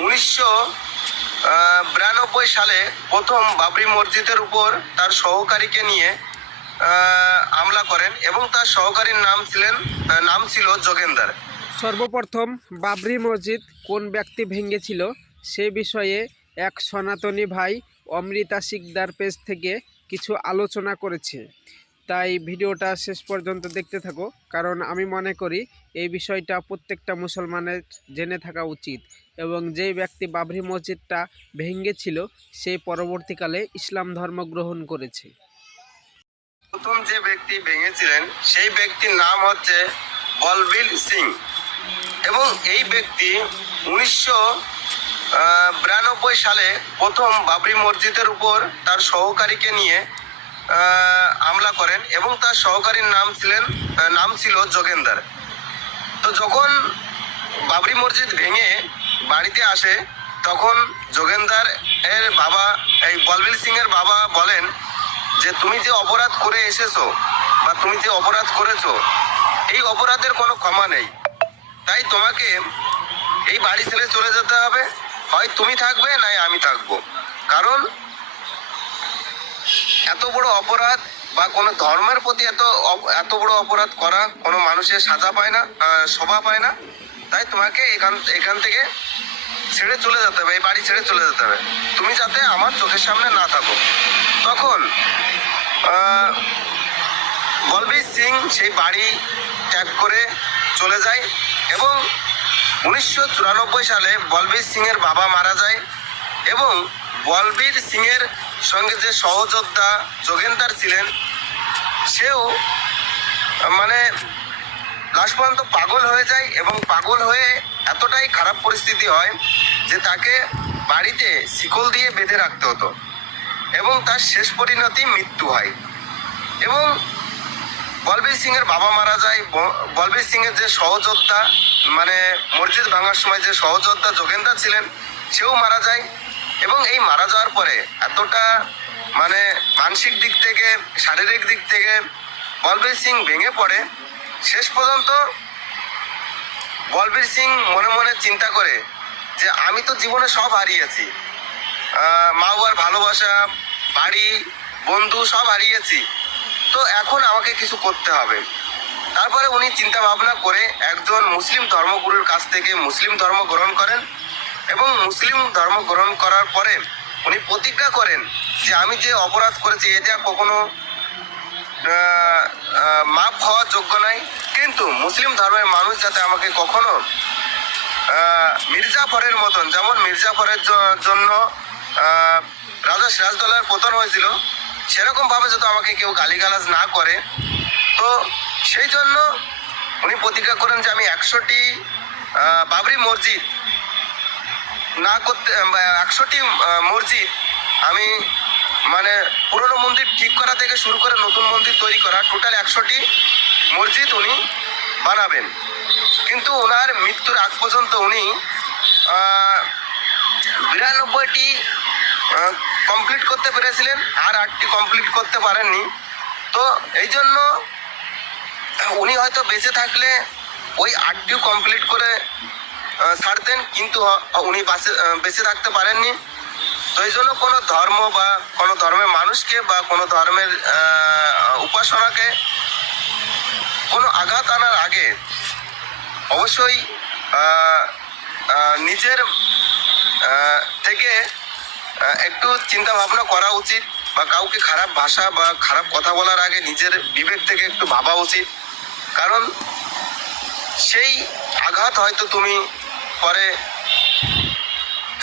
উনিশশো বিরানব্বই সালে প্রথম বাবরি মসজিদের উপর তার সহকারীকে নিয়ে হামলা করেন এবং তার সহকারীর নাম ছিলেন নাম ছিল যোগেন্দার। সর্বপ্রথম বাবরি মসজিদ কোন ব্যক্তি ভেঙেছিল সে বিষয়ে এক সনাতনী ভাই অমৃতা শিকদার পেজ থেকে কিছু আলোচনা করেছে। তাই ভিডিওটা শেষ পর্যন্ত দেখতে থাকো, কারণ আমি মনে করি এই বিষয়টা প্রত্যেকটা মুসলমানের জেনে থাকা উচিত। এবং যেই ব্যক্তি বাবরি মসজিদটা ভেঙেছিল সেই পরবর্তীকালে ইসলাম ধর্ম গ্রহণ করেছে। প্রথম যে ব্যক্তি ভেঙেছিলেন, সেই ব্যক্তির নাম হচ্ছে বলবীর সিং। এবং এই ব্যক্তি উনিশশো বিরানব্বই সালে প্রথম বাবরি মসজিদের উপর তার সহকারীকে নিয়ে হামলা করেন এবং তার সহকারীর নাম ছিলেন নাম ছিল যোগেন্দার। তো যখন বাবরি মসজিদ ভেঙে বাড়িতে আসে, তখন যোগেন্দার এর বাবা, এই বলবীর সিং এর বাবা বলেন যে, তুমি যে অপরাধ করে এসেছ বা তুমি যে অপরাধ করেছ, এই অপরাধের কোনো ক্ষমা নেই। তাই তোমাকে এই বাড়ি ছেড়ে চলে যেতে হবে। হয় তুমি থাকবে, নাই আমি থাকব। কারণ এত বড় অপরাধ বা কোনো ধর্মের প্রতি এত এত বড় অপরাধ করা কোনো মানুষের সাজা পায় না শোভা পায় না। তাই তোমাকে এখান এখান থেকে ছেড়ে চলে যেতে হবে, এই বাড়ি ছেড়ে চলে যেতে হবে। তুমি যাতে আমার চোখের সামনে না থাকো। তখন বলবীর সিং সেই বাড়ি ত্যাগ করে চলে যায় এবং উনিশশো চুরানব্বই সালে বলবীর সিং এর বাবা মারা যায় এবং বলবীর সিং এর সঙ্গে যে সহযোদ্ধা যোগেন্দার ছিলেন, সেও মানে লাস্ট পর্যন্ত পাগল হয়ে যায় এবং পাগল হয়ে এতটাই খারাপ পরিস্থিতি হয় যে তাকে বাড়িতে শিকল দিয়ে বেঁধে রাখতে হতো এবং তার শেষ পরিণতি মৃত্যু হয়। এবং বলবীর সিং এর বাবা মারা যায়। বলবীর সিং এর যে সহযোদ্ধা মানে মসজিদ ভাঙার সময় যে সহযোদ্ধা যোগেন্দা ছিলেন, সেও মারা যায়। এবং এই মারা যাওয়ার পরে এতটা মানে মানসিক দিক থেকে, শারীরিক দিক থেকে বলবীর সিং ভেঙে পড়ে। শেষ পর্যন্ত বলবীর সিং মনে মনে চিন্তা করে যে আমি তো জীবনে সব হারিয়েছি। মা বাবার ভালোবাসা, বাড়ি, বন্ধু সব হারিয়েছি। তো এখন আমাকে কিছু করতে হবে। তারপরে উনি চিন্তা ভাবনা করে একজন মুসলিম ধর্মগুরুর কাছ থেকে মুসলিম ধর্ম গ্রহণ করেন এবং মুসলিম ধর্ম গ্রহণ করার পরে উনি প্রতিজ্ঞা করেন যে আমি যে অপরাধ করেছি এটা কখনো মাপ হওয়ার যোগ্য নয় কিন্তু মুসলিম ধর্মের মানুষ যাতে আমাকে কখনো মির্জাফরের মতন, যেমন মির্জাফরের জন্য রাজা সিরাজদৌলার পতন হয়েছিল, সেরকম ভাবে যাতে আমাকে কেউ গালিগালাজ না করে, তো সেই জন্য উনি প্রতিজ্ঞা করেন যে আমি একশোটি বাবরি মসজিদ না করতে একশোটি মসজিদ আমি মানে পুরনো মন্দির ঠিক করা থেকে শুরু করে নতুন মন্দির তৈরি করা টোটাল একশোটি মসজিদ উনি বানাবেন। কিন্তু ওনার মৃত্যুর আগ পর্যন্ত উনি বিরানব্বইটি কমপ্লিট করতে পেরেছিলেন, আর আটটি কমপ্লিট করতে পারেননি। তো এই জন্য উনি হয়তো বেঁচে থাকলে ওই আটটিও কমপ্লিট করে ছাড়তেন, কিন্তু উনি বাঁচে- বেঁচে থাকতে পারেননি। তো এই জন্য কোনো ধর্ম বা কোনো ধর্মের মানুষকে বা কোনো ধর্মের উপাসনাকে কোনো আঘাত আনার আগে অবশ্যই নিজের থেকে একটু চিন্তা ভাবনা করা উচিত বা কাউকে খারাপ ভাষা বা খারাপ কথা বলার আগে নিজের বিবেক থেকে একটু ভাবা উচিত। কারণ সেই আঘাত হয়তো তুমি পরে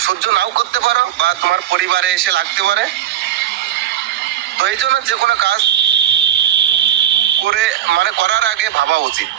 সহ্য নাও করতে পারো বা তোমার পরিবারে এসে লাগতে পারে। তো এই জন্য যে কোনো কাজ করে মানে করার আগে ভাবা উচিত।